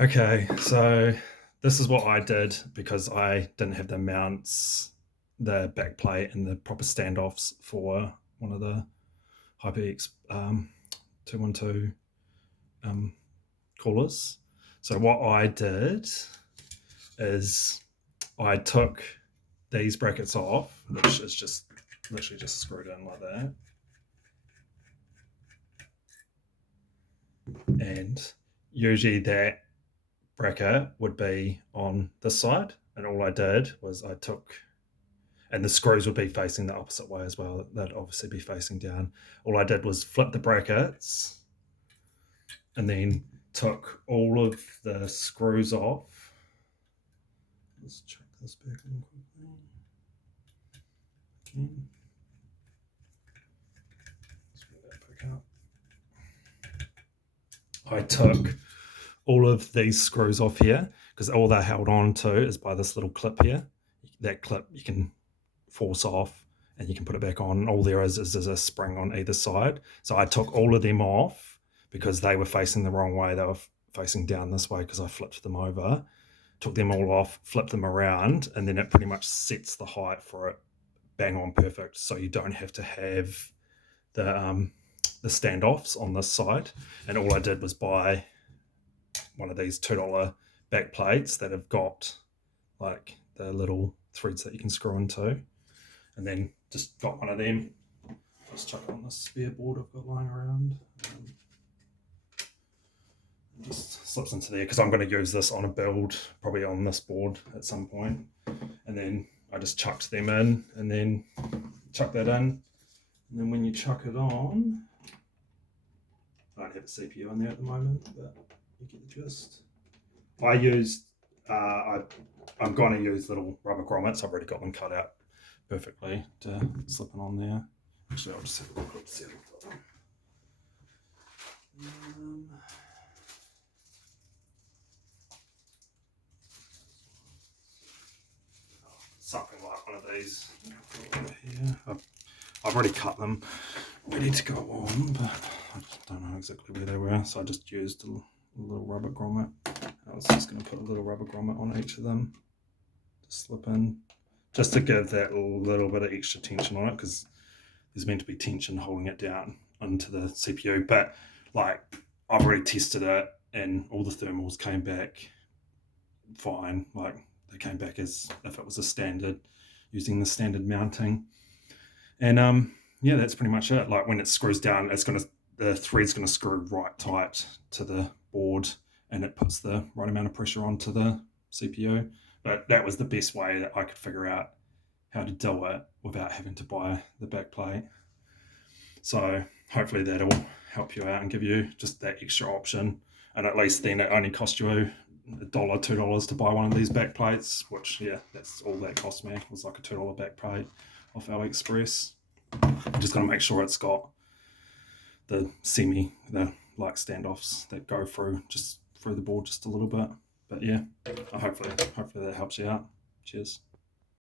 Okay, so this is what I did because I didn't have the mounts, the backplate, and the proper standoffs for one of the HyperX 212 um, coolers. So what I did is I took these brackets off, which is just literally just screwed in like that, and usually that bracket would be on this side, and all I did was I took, and the screws would be facing the opposite way as well. They'd obviously be facing down. All I did was flip the brackets and then took all of the screws off. Let's check this back in quickly. Again. Let's put that back up. I took all of these screws off here because all they're held on to is by this little clip here. That clip you can force off and you can put it back on. All there is a spring on either side. So I took all of them off because they were facing the wrong way. They were facing down this way because I flipped them over. Took them all off, flipped them around, and then it pretty much sets the height for it bang on perfect. So you don't have to have the standoffs on this side. And all I did was buy one of these $2 back plates that have got like the little threads that you can screw into, and then just got one of them. Just chuck it on this spare board I've got lying around. Just slips into there because I'm going to use this on a build, probably on this board at some point. And then I just chucked them in, and then chuck that in. And then when you chuck it on, I don't have a CPU in there at the moment, but you get the gist. I used, I'm going to use little rubber grommets. I've already got them cut out perfectly to slip in on there. Actually, I'll just have a look, see. Something like one of these here. I've already cut them, ready to go on, but I just don't know exactly where they were, so I just used a little rubber grommet. I was just going to put a little rubber grommet on each of them to slip in, just to give that little bit of extra tension on it, because there's meant to be tension holding it down onto the CPU. But like, I've already tested it, and all the thermals came back fine. Like, they came back as if it was a standard, using the standard mounting. And yeah, that's pretty much it. Like, when it screws down, the thread's gonna screw right tight to the board, and it puts the right amount of pressure onto the CPU. But that was the best way that I could figure out how to do it without having to buy the back plate. So hopefully that'll help you out and give you just that extra option. And at least then it only cost you $1, $2 to buy one of these back plates, which, yeah, that's all that cost me. It was like a $2 back plate off AliExpress. I'm just going to make sure it's got the like standoffs that go through the board just a little bit. But yeah, hopefully that helps you out. Cheers.